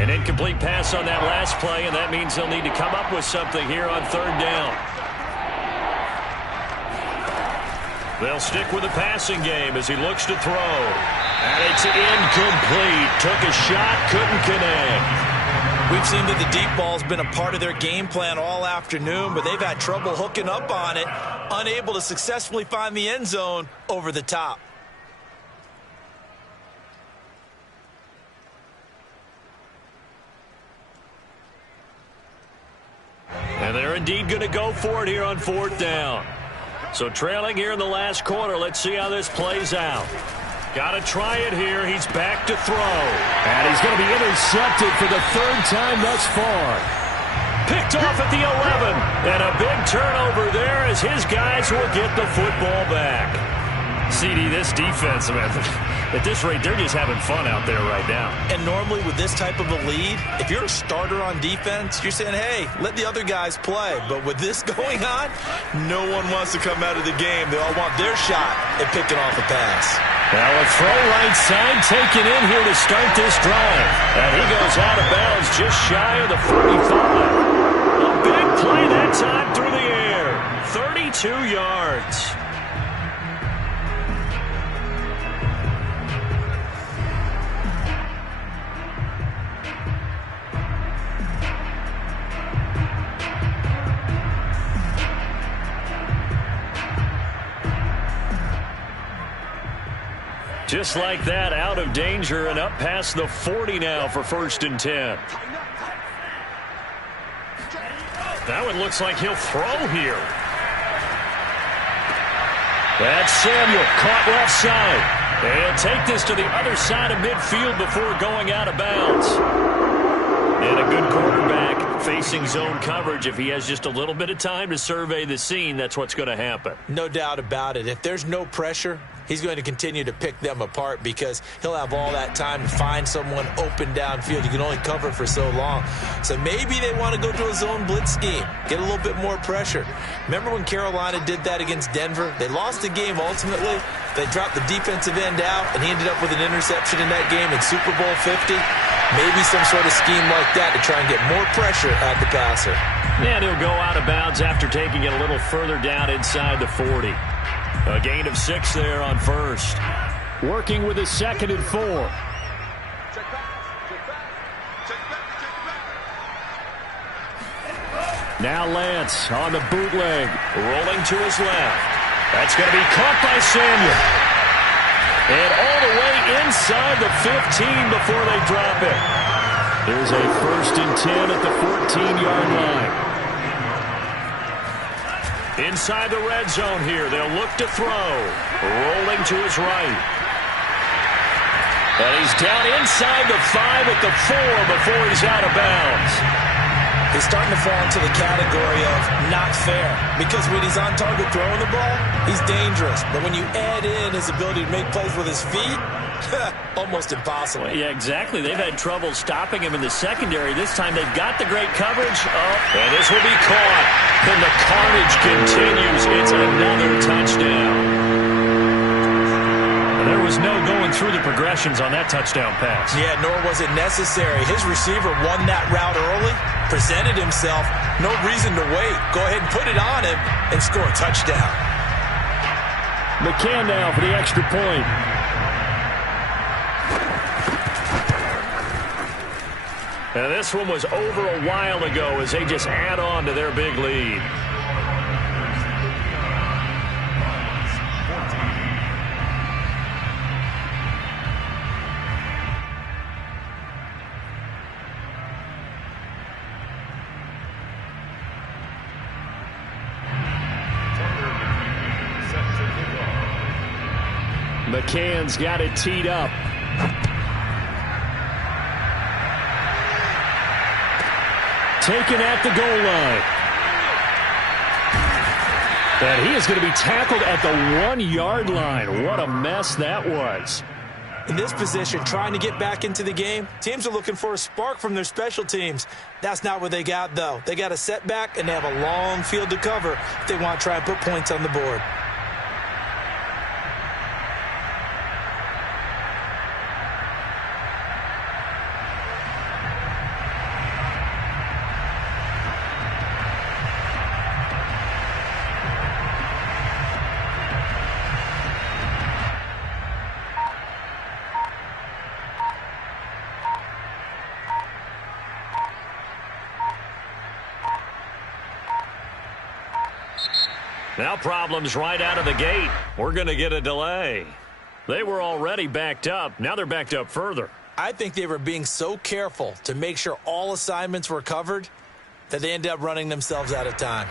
An incomplete pass on that last play, and that means they'll need to come up with something here on 3rd down. They'll stick with the passing game as he looks to throw. And it's incomplete. Took a shot, couldn't connect. We've seen that the deep ball's been a part of their game plan all afternoon, but they've had trouble hooking up on it, unable to successfully find the end zone over the top. And they're indeed going to go for it here on 4th down. So trailing here in the last quarter, let's see how this plays out. Got to try it here. He's back to throw. And he's going to be intercepted for the 3rd time thus far. Picked off at the 11. And a big turnover there as his guys will get the football back. CD, this defense, man, at this rate, they're just having fun out there right now. And normally with this type of a lead, if you're a starter on defense, you're saying, hey, let the other guys play. But with this going on, no one wants to come out of the game. They all want their shot at picking off a pass. Now a throw right side taken in here to start this drive. And he goes out of bounds just shy of the 45. A big play that time through the air. 32 yards. Just like that, out of danger and up past the 40 now for 1st and 10. That one looks like he'll throw here. That's Samuel, caught left side. They'll take this to the other side of midfield before going out of bounds. And a good quarterback facing zone coverage. If he has just a little bit of time to survey the scene, that's what's going to happen. No doubt about it. If there's no pressure, he's going to continue to pick them apart because he'll have all that time to find someone open downfield. You can only cover for so long. So maybe they want to go to a zone blitz scheme, get a little bit more pressure. Remember when Carolina did that against Denver? They lost the game ultimately. They dropped the defensive end out, and he ended up with an interception in that game in Super Bowl 50. Maybe some sort of scheme like that to try and get more pressure at the passer. And he'll go out of bounds after taking it a little further down inside the 40. A gain of 6 there on first. Working with a 2nd and 4. Check back. Now Lance on the bootleg. Rolling to his left. That's going to be caught by Samuel. And all the way inside the 15 before they drop it. There's a 1st and 10 at the 14-yard line. Inside the red zone here. They'll look to throw. Rolling to his right. And he's down inside the 5 at the 4 before he's out of bounds. He's starting to fall into the category of not fair because when he's on target throwing the ball, he's dangerous. But when you add in his ability to make plays with his feet, almost impossible. Well, yeah, exactly. They've had trouble stopping him in the secondary. This time they've got the great coverage. Oh, and this will be caught. And the carnage continues. It's another touchdown. There was no going through the progressions on that touchdown pass. Yeah, nor was it necessary. His receiver won that route early, presented himself. No reason to wait. Go ahead and put it on him and score a touchdown. McCann now for the extra point. And this one was over a while ago as they just add on to their big lead. McCann's got it teed up. Taken at the goal line. And he is going to be tackled at the 1-yard line. What a mess that was. In this position, trying to get back into the game, teams are looking for a spark from their special teams. That's not what they got, though. They got a setback, and they have a long field to cover if they want to try and put points on the board. Now problems right out of the gate. We're going to get a delay. They were already backed up. Now they're backed up further. I think they were being so careful to make sure all assignments were covered that they ended up running themselves out of time.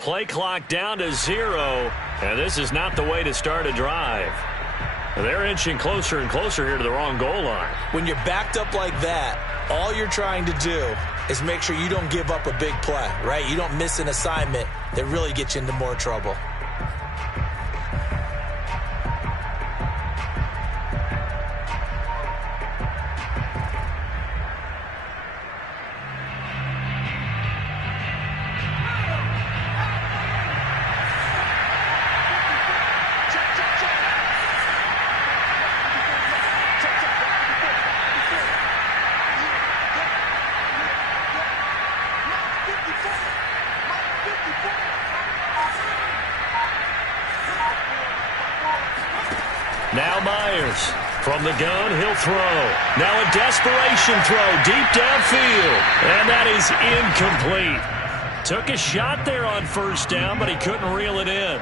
Play clock down to 0, and this is not the way to start a drive. They're inching closer and closer here to the wrong goal line. When you're backed up like that, all you're trying to do is make sure you don't give up a big play, right? You don't miss an assignment that really gets you into more trouble. Now Myers. From the gun, he'll throw. Now a desperation throw deep downfield. And that is incomplete. Took a shot there on first down, but he couldn't reel it in.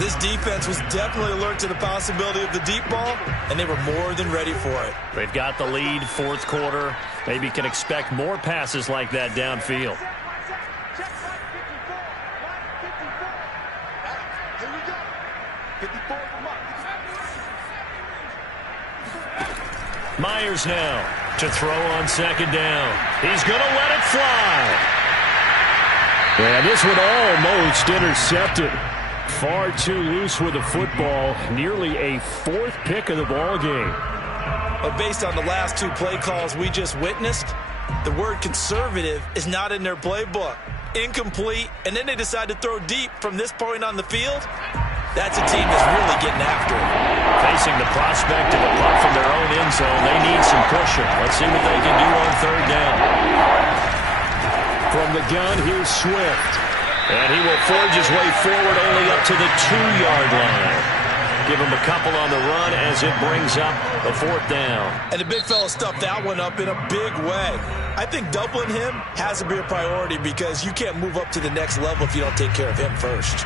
This defense was definitely alert to the possibility of the deep ball, and they were more than ready for it. They've got the lead, fourth quarter. Maybe can expect more passes like that downfield. Myers now to throw on second down. He's going to let it fly. And this one almost intercepted. Far too loose with the football. Nearly a fourth pick of the ball game. But based on the last two play calls we just witnessed, the word conservative is not in their playbook. Incomplete, and then they decide to throw deep from this point on the field. That's a team that's really getting after it. Facing the prospect of a punt from their own end zone, they need some pushing. Let's see what they can do on third down. From the gun, here's Swift. And he will forge his way forward only up to the 2-yard line. Give him a couple on the run as it brings up the fourth down. And the big fella stuffed that one up in a big way. I think doubling him has to be a priority because you can't move up to the next level if you don't take care of him first.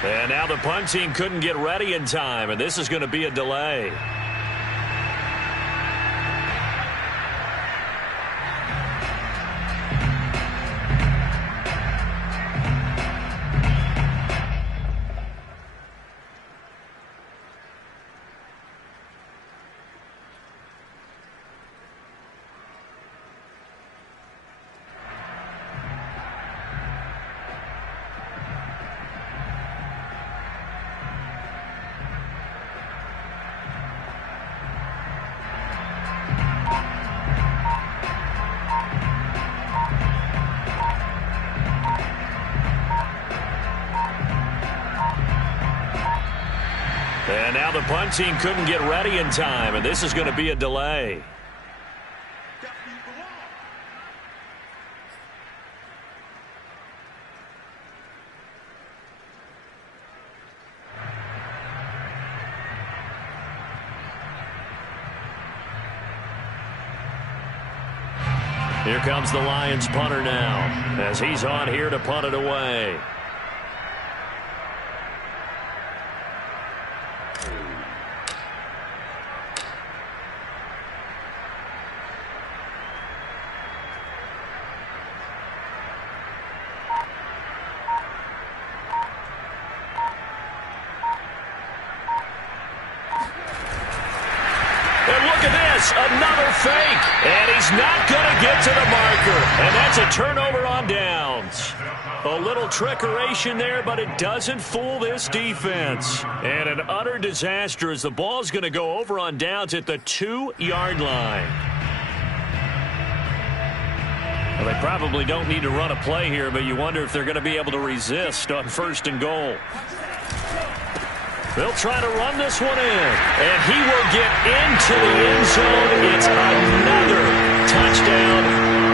And now the punt team couldn't get ready in time, and this is going to be a delay. And now the punt team couldn't get ready in time, and this is going to be a delay. Here comes the Lions punter now, as he's on here to punt it away. Another fake, and he's not going to get to the marker, and that's a turnover on downs. A little trickeration there, but it doesn't fool this defense. And an utter disaster as the ball's going to go over on downs at the 2-yard line. Well, they probably don't need to run a play here, but you wonder if they're going to be able to resist on first and goal. They'll try to run this one in, and he will get into the end zone. It's another touchdown.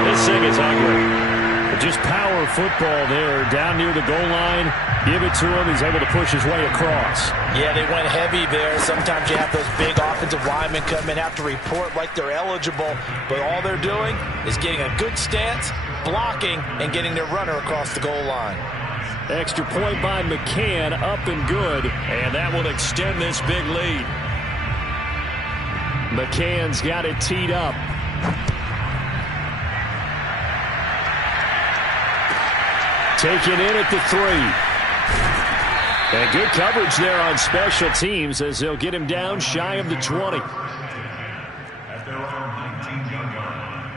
This thing is ugly. Just power football there, down near the goal line. Give it to him. He's able to push his way across. Yeah, they went heavy there. Sometimes you have those big offensive linemen come in, have to report like they're eligible, but all they're doing is getting a good stance, blocking, and getting their runner across the goal line. Extra point by McCann, up and good. And that will extend this big lead. McCann's got it teed up. Taken in at the 3. And good coverage there on special teams as they'll get him down shy of the 20. At their own 19-yard line.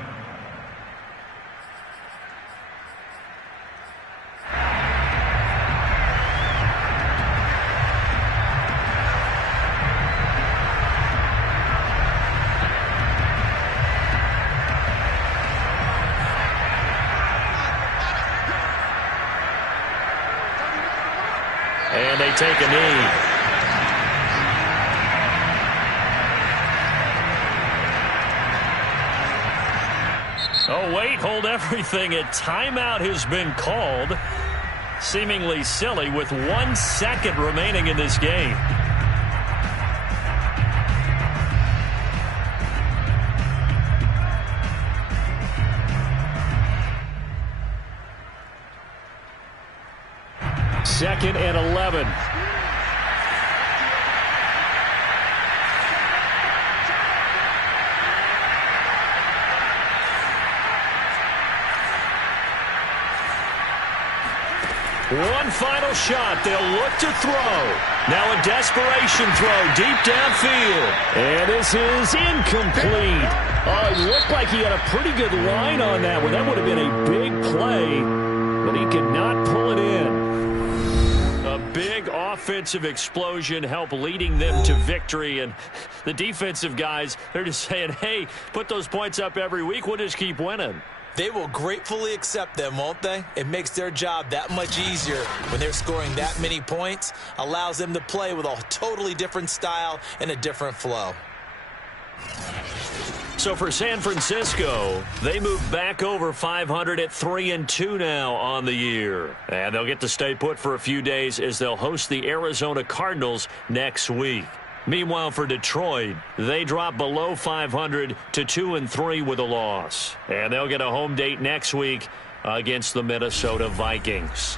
And they take a knee. Oh, wait, hold everything. A timeout has been called. Seemingly silly with 1 second remaining in this game. Second and 11. One final shot. They'll look to throw. Now a desperation throw deep downfield. And this is incomplete. Oh, it looked like he had a pretty good line on that one. That would have been a big play, but he could not pull it in. A big offensive explosion helped leading them to victory. And the defensive guys, they're just saying, hey, put those points up every week. We'll just keep winning. They will gratefully accept them, won't they? It makes their job that much easier when they're scoring that many points. Allows them to play with a totally different style and a different flow. So for San Francisco, they move back over 500 at 3-2 now on the year. And they'll get to stay put for a few days as they'll host the Arizona Cardinals next week. Meanwhile, for Detroit, they drop below 500 to 2-3 with a loss. And they'll get a home date next week against the Minnesota Vikings.